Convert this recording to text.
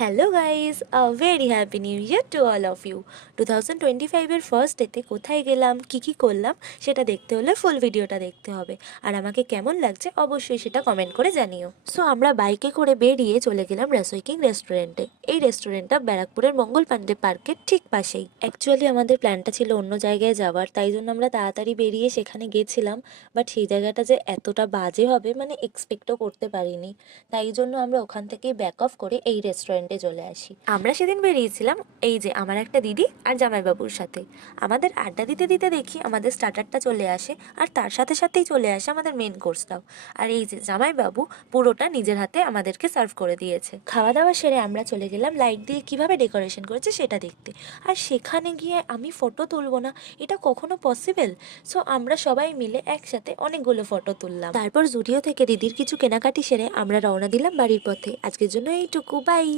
Hello guys, very happy new year to all of you. 2025-এর first ডেতে কোথায় গেলাম, কী করলাম সেটা দেখতে হলে ফুল ভিডিওটা দেখতে হবে। আর আমাকে কেমন লাগছে অবশ্যই সেটা কমেন্ট করে জানিও। সো আমরা বাইকে করে বেরিয়ে চলে গেলাম রাসোই কিং রেস্টুরেন্টে। এই রেস্টুরেন্টটা ব্যারাকপুরের মঙ্গল পান্ডে পার্কের ঠিক পাশেই। অ্যাকচুয়ালি আমাদের প্ল্যানটা ছিল অন্য জায়গায় যাওয়ার, তাই জন্য আমরা তাড়াতাড়ি বেরিয়ে সেখানে গেছিলাম। বাট সেই জায়গাটা যে এতটা বাজে হবে মানে এক্সপেক্টও করতে পারিনি। তাই জন্য আমরা ওখান থেকে ব্যাক অফ করে এই রেস্টুরেন্টে চলে আসি। আমরা সেদিন বেরিয়েছিলাম এই যে আমার একটা দিদি আর জামাইবাবুর সাথে। আমাদের আড্ডা দিতে দিতে দেখি আমাদের স্টার্টারটা চলে আসে, আর তার সাথে সাথেই চলে আসে আমাদের মেন কোর্সটাও। আর এই যে জামাইবাবু পুরোটা নিজের হাতে আমাদেরকে সার্ভ করে দিয়েছে। খাওয়া দাওয়া সেরে আমরা চলে গেলাম লাইট দিয়ে কিভাবে ডেকোরেশন করেছে সেটা দেখতে। আর সেখানে গিয়ে আমি ফটো তুলবো না, এটা কখনো পসিবল? সো আমরা সবাই মিলে একসাথে অনেকগুলো ফটো তুললাম। তারপর জুডিও থেকে দিদির কিছু কেনাকাটি সেরে আমরা রওনা দিলাম বাড়ির পথে। আজকের জন্য এইটুকু, বাই।